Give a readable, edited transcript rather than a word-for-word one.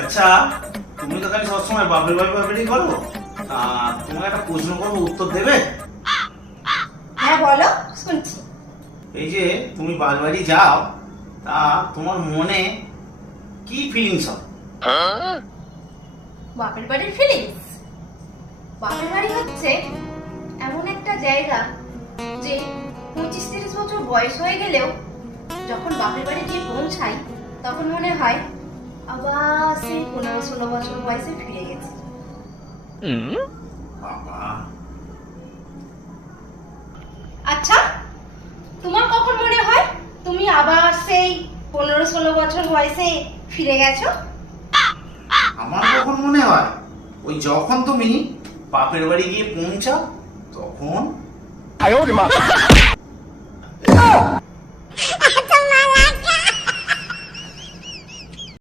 আচ্ছা, তুমি তো খালি সবসময় বাপের বাড়ি বাপেরই করো। তোমাকে একটা প্রশ্ন করবো, উত্তর দেবে? হ্যাঁ বলো, শুনছি। এই যে তুমি বাপের বাড়ি যাও, তা তোমার মনে কি ফিলিংস হয়? বাপের বাড়ির ফিলিংস? বাপের বাড়ি হচ্ছে এমন একটা জায়গা যে 25-30 বছর বয়স হয়ে গেলেও যখন বাপের বাড়ি গিয়ে পৌঁছাই তখন মনে হয় আবার সেই 15-16 বছর বয়সে ফিরে গেছি। বাবা, আচ্ছা, তোমার কখন মনে হয় তুমি আবার সেই 15-16 বছর বয়সে ফিরে গেছো? আমার কখন মনে হয় ওই যখন তুমি বাপের বাড়ি গিয়ে পৌঁছাও তখন।